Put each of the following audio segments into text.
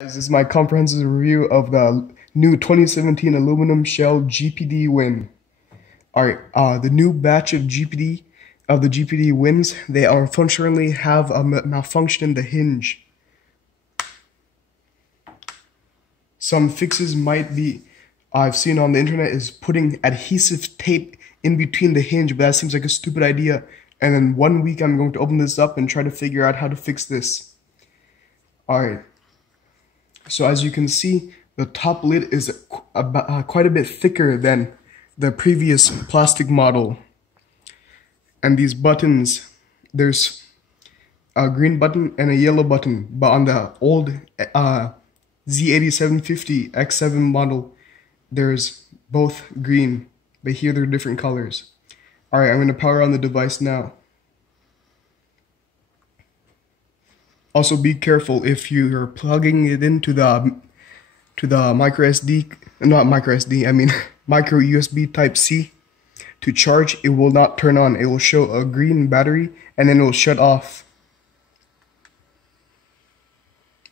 This is my comprehensive review of the new 2017 aluminum shell GPD win. Alright, the new batch of the GPD wins, they unfortunately have a malfunction in the hinge. Some fixes I've seen on the internet is putting adhesive tape in between the hinge, but that seems like a stupid idea. And then 1 week I'm going to open this up and try to figure out how to fix this. Alright. So as you can see, the top lid is quite a bit thicker than the previous plastic model. And these buttons, there's a green button and a yellow button, but on the old Z8750 X7 model, there's both green, but here they're different colors. Alright, I'm going to power on the device now. Also be careful if you're plugging it into the micro USB type C to charge, it will not turn on. It will show a green battery and then it will shut off.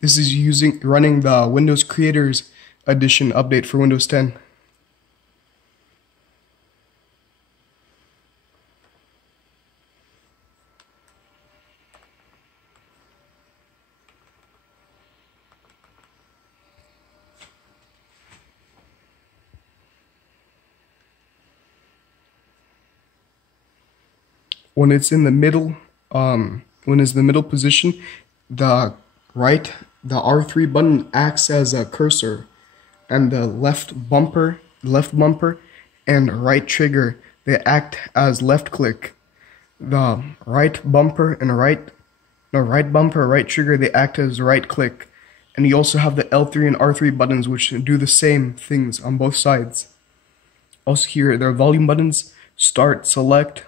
This is running the Windows Creators Edition update for Windows 10. When it's in the middle, position, the R3 button acts as a cursor, and the left bumper and right trigger, they act as left click. The right bumper, right trigger, they act as right click. And you also have the L3 and R3 buttons, which do the same things on both sides. Also here, there are volume buttons, start, select.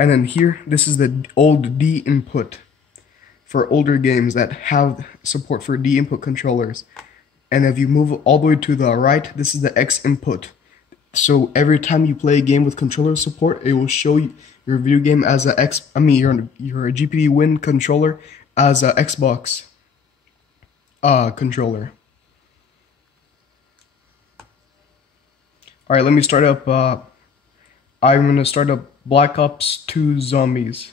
And then here, this is the old D input for older games that have support for D input controllers. And if you move all the way to the right, this is the X input. So every time you play a game with controller support, it will show you your video game as your GPD Win controller as a Xbox controller. Alright, let me start up. I'm going to start up Black Ops 2 Zombies.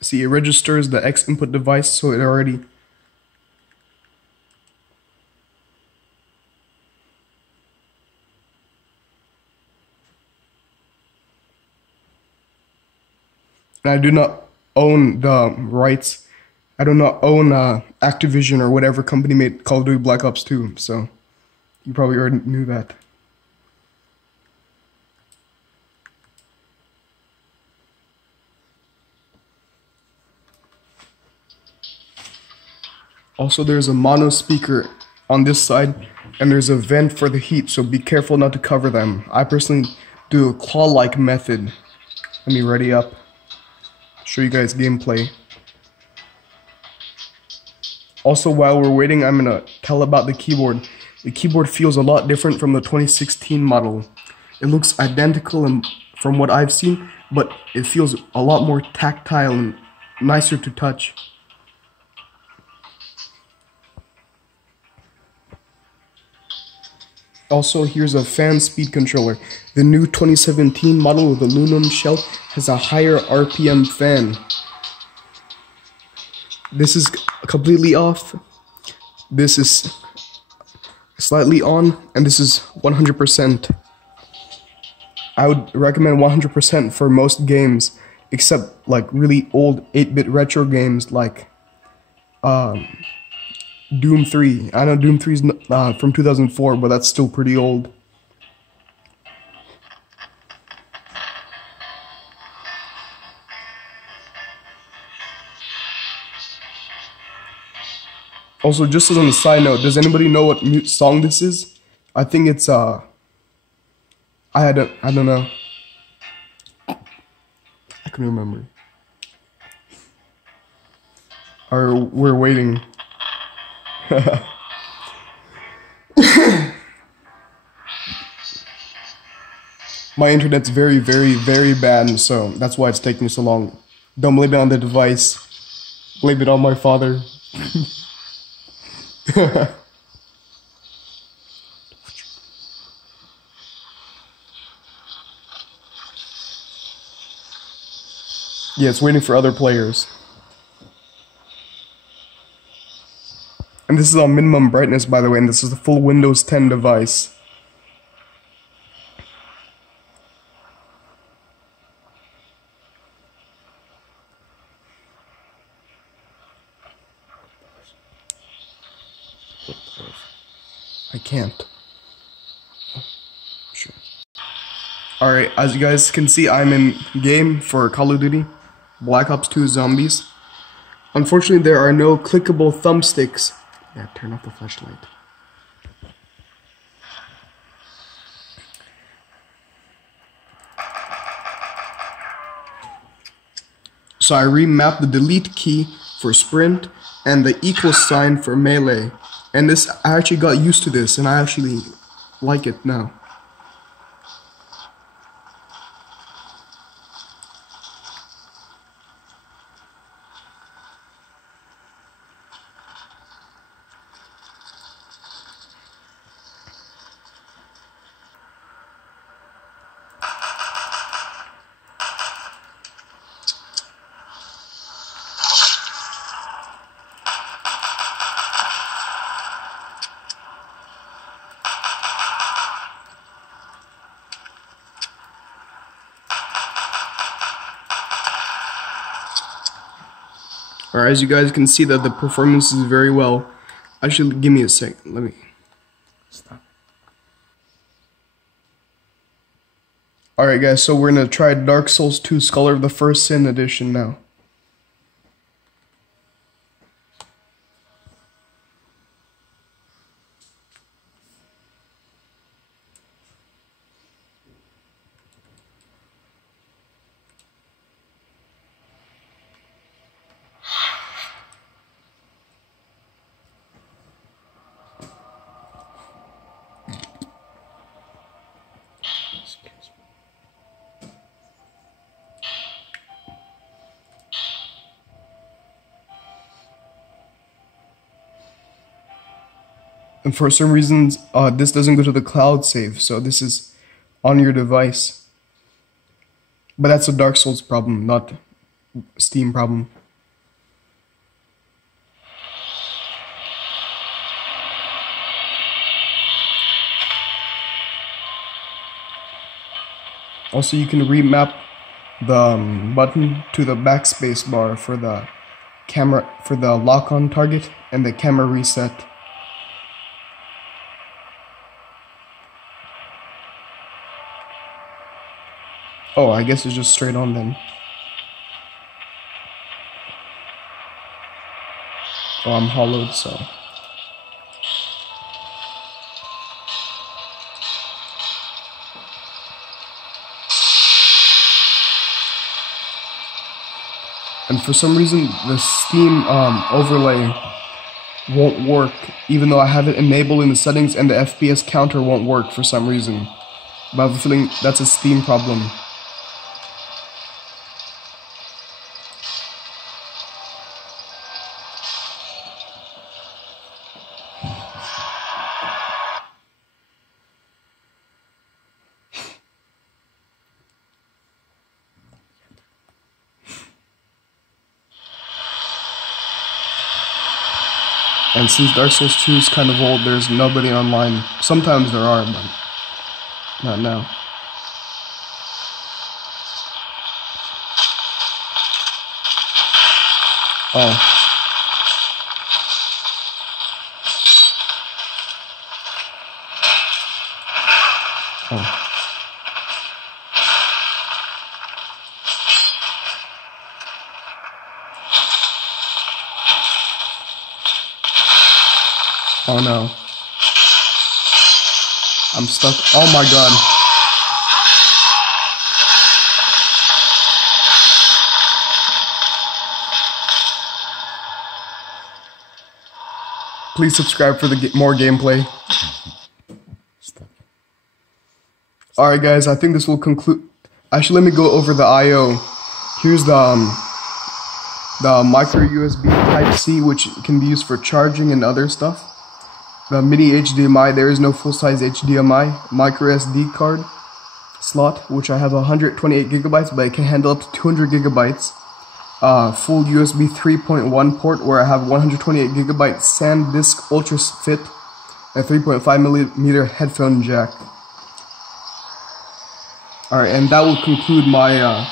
See, it registers the X input device, so it already... And I do not own the rights. I do not own Activision or whatever company made Call of Duty Black Ops 2, so you probably already knew that. Also, there's a mono speaker on this side, and there's a vent for the heat, so be careful not to cover them. I personally do a claw-like method. Let me ready up. Show you guys gameplay. Also, while we're waiting, I'm gonna tell about the keyboard. The keyboard feels a lot different from the 2016 model. It looks identical from what I've seen, but it feels a lot more tactile and nicer to touch. Also, here's a fan speed controller. The new 2017 model with aluminum shell has a higher RPM fan. This is completely off. This is slightly on, and this is 100%. I would recommend 100% for most games, except like really old 8-bit retro games like Doom 3. I know Doom 3 is from 2004, but that's still pretty old. Also, just as on a side note, does anybody know what song this is? I think it's I don't know. I can remember. Or we're waiting. My internet's very, very, very bad, so that's why it's taking so long. Don't blame it on the device. Blame it on my father. Yeah, it's waiting for other players. And this is on minimum brightness, by the way, and this is the full Windows 10 device. I can't. Sure. Alright, as you guys can see, I'm in game for Call of Duty Black Ops 2 Zombies. Unfortunately, there are no clickable thumbsticks. Yeah, turn off the flashlight. So I remapped the delete key for sprint and the equal sign for melee. And this, I actually got used to this and I actually like it now. Alright, as you guys can see that the performance is very well. Actually, give me a sec. Let me stop. Alright guys, so we're gonna try Dark Souls 2 Scholar of the First Sin edition now. And for some reasons, this doesn't go to the cloud save, so this is on your device. But that's a Dark Souls problem, not Steam problem. Also, you can remap the button to the backspace bar for the camera, for the lock-on target and the camera reset. Oh, I guess it's just straight on then. Oh, I'm hollowed, so. And for some reason, the Steam overlay won't work, even though I have it enabled in the settings, and the FPS counter won't work for some reason. But I have a feeling that's a Steam problem. And since Dark Souls 2 is kind of old, there's nobody online. Sometimes there are, but not now. Oh. Oh. Oh no. I'm stuck. Oh my god. Please subscribe for the more gameplay. Alright guys, I think this will conclude. Actually, let me go over the I/O. Here's the micro USB Type-C, which can be used for charging and other stuff. The mini HDMI, there is no full-size HDMI. Micro SD card slot, which I have 128 gigabytes, but it can handle up to 200 gigabytes. Full USB 3.1 port, where I have 128 gigabyte SanDisk Ultra Fit, and 3.5 millimeter headphone jack. Alright, and that will conclude my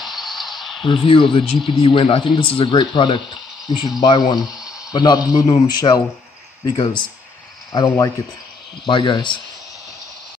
review of the GPD Win. I think this is a great product. You should buy one, but not the aluminum shell, because I don't like it. Bye guys.